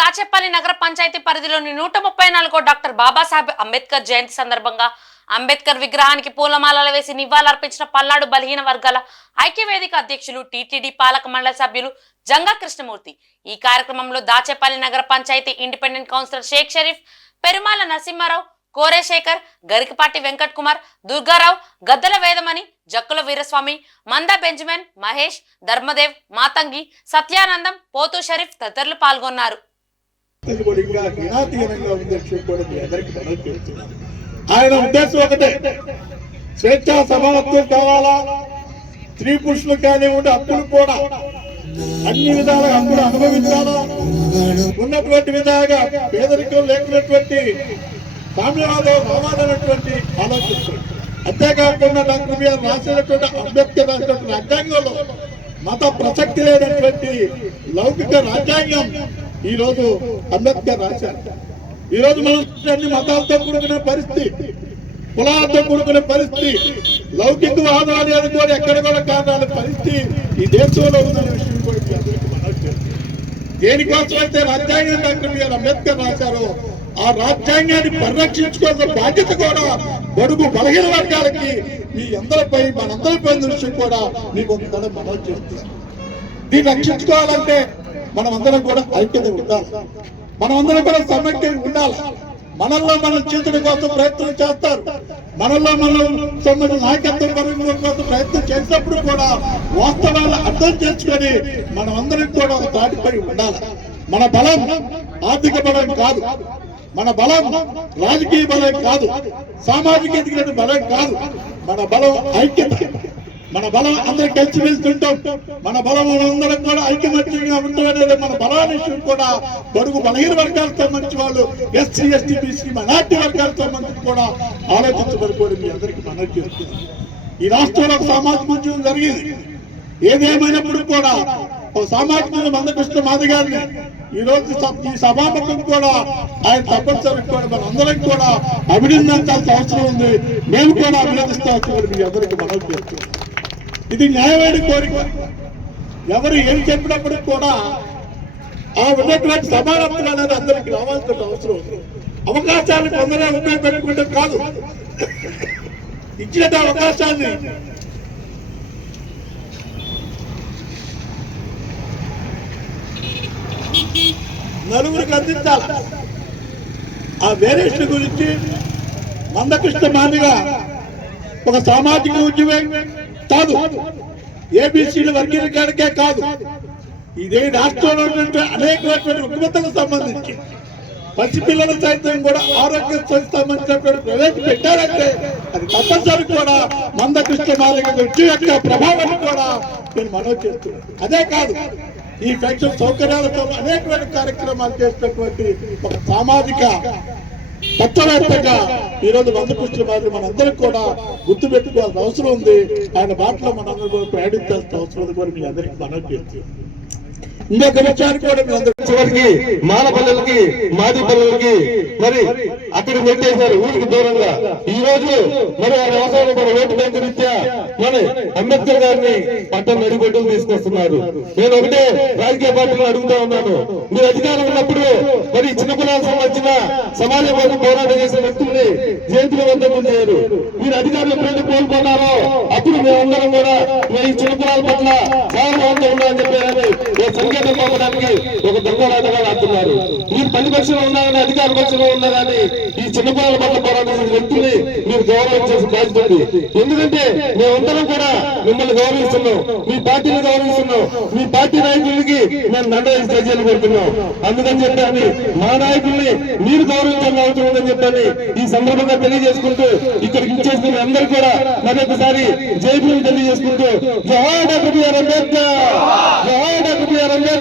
దాచేపల్లి నగర పంచాయతీ పరిధిలోని 134 డాక్టర్ బాబాసాహెబ్ అంబేద్కర్ జయంతి సందర్భంగా అంబేద్కర్ విగ్రహానికి పూలమాలలు వేసి నివాళులర్పించిన పల్నాడు బలహీన వర్గాల ఐక్యవేదిక అధ్యక్షులు టీటీడీ పాలక మండలి సభ్యులు జంగా కృష్ణమూర్తి। ఈ కార్యక్రమంలో దాచేపల్లి నగర పంచాయతీ ఇండిపెండెంట్ కౌన్సిలర్ షేక్ షరీఫ్, పెరుమాల నరసింహారావు, కోరేశేఖర్, గరికపాటి వెంకట్ కుమార్, దుర్గారావు, గద్దల వేదమణి, జక్కుల వీరస్వామి, మందా బెంజమిన్, మహేష్, ధర్మదేవ్, మాతంగి, సత్యానందం, పోతు షరీఫ్ తదితరులు పాల్గొన్నారు। ఆయన ఉద్దేశం ఒకటే, స్వేచ్ఛా సమానత్వం కావాలా, స్త్రీ పురుషులు కానివ్వండి హక్కులు కూడా అన్ని విధాలుగా హక్కులు అనుభవించాలా, ఉన్నటువంటి విధాలుగా పేదరికం లేకున్నటువంటి సామ్యవాదం రావాలన్నటువంటి ఆలోచిస్తుంది। అంతేకాకుండా డాక్టర్ బిఆర్ రాసినటువంటి అంబేద్కర్ రాసినటువంటి రాజ్యాంగంలో మత ప్రసక్తి లేనటువంటి లౌకిక రాజ్యాంగం ఈ రోజు అంబేద్కర్ రాశారు। ఈ రోజు మనం అన్ని మతాలతో కూడుకునే పరిస్థితి, కులాలతో కూడుకునే పరిస్థితి, లౌకిక వాదాలు అనుకోని ఎక్కడ కూడా కారణాల పరిస్థితి ఈ దేశంలో ఉందనే విషయం కూడా మనం దేనికోసమైతే రాజ్యాంగం డాక్టర్ బిఆర్ అంబేద్కర్ రాశారో ఆ రాజ్యాంగాన్ని పరిరక్షించుకోవాల్సిన బాధ్యత కూడా బడుగు బలహీన వర్గాలకి మీ అందరిపై మనందరిపై విషయం కూడా మీకు ఒకసారి మనం చేస్తున్నాం। దీన్ని రక్షించుకోవాలంటే మనం అందరం కూడా ఐక్యత ఉండాలి, మనం అందరం కూడా సమైక్యం ఉండాలి। మనల్లో మనం చీల్చడం కోసం ప్రయత్నం చేస్తారు, మనల్లో మనం సంబంధించిన నాయకత్వం కోసం ప్రయత్నం చేసినప్పుడు కూడా వాస్తవాలను అర్థం చేసుకొని మనం అందరం కూడా ఒక తాటిపై ఉండాలి। మన బలం ఆర్థిక బలం కాదు, మన బలం రాజకీయ బలం కాదు, సామాజిక ఎదిగిన బలం కాదు, మన బలం ఐక్యత, మన బలం అందరూ కలిసి వెళ్తుంటాం, మన బలం అందరం కూడా ఐక్యమత్యంగా ఉంటామనేది మన బలాన్ని కూడా బడుగు బలహీన వర్గాలకు సంబంధించిన వాళ్ళు, ఎస్సీ ఎస్టీ బీసీ మైనార్టీ వర్గాలకు సంబంధించి కూడా ఆలోచించబడుకోవడం మీ అందరికీ మనం చేస్తున్నాం। ఈ రాష్ట్రంలో ఒక సామాజిక ఉద్యమం జరిగింది, ఏదేమైనప్పుడు కూడా ఒక సామాజిక మందకృష్ణ మాదిగారిని ఈ రోజు ఈ సభాముఖం కూడా ఆయన తప్పనిసరి కూడా మన అందరం కూడా అభినందించాల్సిన అవసరం ఉంది, మేము కూడా అభినందిస్తాం మీ అందరికీ మనం చేస్తున్నాం। ఇది న్యాయమైన కోరిక, ఎవరు ఏం చెప్పినప్పుడు కూడా ఆ ఉన్నటువంటి సమానత్వం అనేది అందరికి రావాల్సిన అవసరం ఉంది। అవకాశాన్ని కొందరే ఉపయోగపెట్టుకుంటే కాదు, ఇచ్చిన అవకాశాన్ని నలుగురికి అందించాలి। ఆ వేరియేషన్ గురించి మందకృష్ణ మాదిగా ఒక సామాజిక ఉద్యమం కాదు, ఏబిసిల వర్గీకరణకే కాదు, ఇదే రాష్ట్రంలో అనేకమైనటువంటి రుగ్మతలకు సంబంధించి పసిపిల్లల సైతం కూడా ఆరోగ్య సంబంధించినటువంటి ప్రవేశపెట్టారంటే అది తప్పనిసరి కూడా మందకృష్ణ మాదిగ వ్యక్తి యొక్క ప్రభావాన్ని కూడా నేను మనవి చేస్తున్నాను। అదే కాదు, ఈ పెన్షన్ సౌకర్యాలతో అనేకమైన కార్యక్రమాలు చేసినటువంటి ఒక సామాజిక తత్వవేత్తగా ఈరోజు మందకృష్ణ మాదిరి మనందరం కూడా గుర్తుపెట్టుకోవాల్సిన అవసరం ఉంది। ఆయన బాటలో మనందరూ కూడా ప్రయాణించాల్సిన అవసరం ఉంది కూడా మీ అందరికీ మనం చేస్తున్నాం। ఇంకొక విషయానికి కూడా మీ అందరికీ చివరికి మాల పల్లెలకి మాది పల్లెలకి మరి అక్కడ పెట్టేశారు ఊరికి దూరంగా। ఈ రోజు మరి వారి అవసరం మన ఓటు బ్యాంకు రీత్యా మన అంబేద్కర్ గారిని పట్టణ నడిగొడ్డులు తీసుకొస్తున్నారు। నేను ఒకటే రాజకీయ పార్టీలు అడుగుతా ఉన్నాను, మీరు అధికారం ఉన్నప్పుడు మరి చిన్న కులాలకు సంబంధించిన సమాజం కోసం పోరాటం చేసే వ్యక్తుల్ని జయంతుల వద్ద చేయరు, మీరు అధికారులు ఎప్పుడైతే కోల్పోతారో అప్పుడు మేమందరం కూడా ఈ చిన్న కులాల పట్ల సాధారణంగా ఉండాలని చెప్పారని సంకేతం పంపడానికి ఒక దొంగలాటగా ఆడుతున్నారు। మీరు ప్రతిపక్షంలో ఉన్నారని అధికార పక్షంలో ఉన్నారని ఈ చిన్న కులాల పట్ల పోరాటం వ్యక్తుల్ని మీరు గౌరవించాల్సిన బాధ్యత ఉంది। ఎందుకంటే మేమందరం కూడా మిమ్మల్ని గౌరవిస్తున్నాం, మీ పార్టీని గౌరవిస్తున్నాం, మీ పార్టీ నాయకులకి మేము దండవేసి చర్యలు పెడుతున్నాం। అందుకని చెప్పని మా నాయకుల్ని మీరు గౌరవించాలని అవసరం ఉందని చెప్పని ఈ సందర్భంగా తెలియజేసుకుంటూ ఇక్కడికి ఇచ్చేసిన అందరూ కూడా మరొకసారి జైపూర్ తెలియజేసుకుంటూ జై డాక్టర్ బిఆర్ అంబేద్కర్, జై డాక్టర్ బిఆర్ అంబేద్కర్।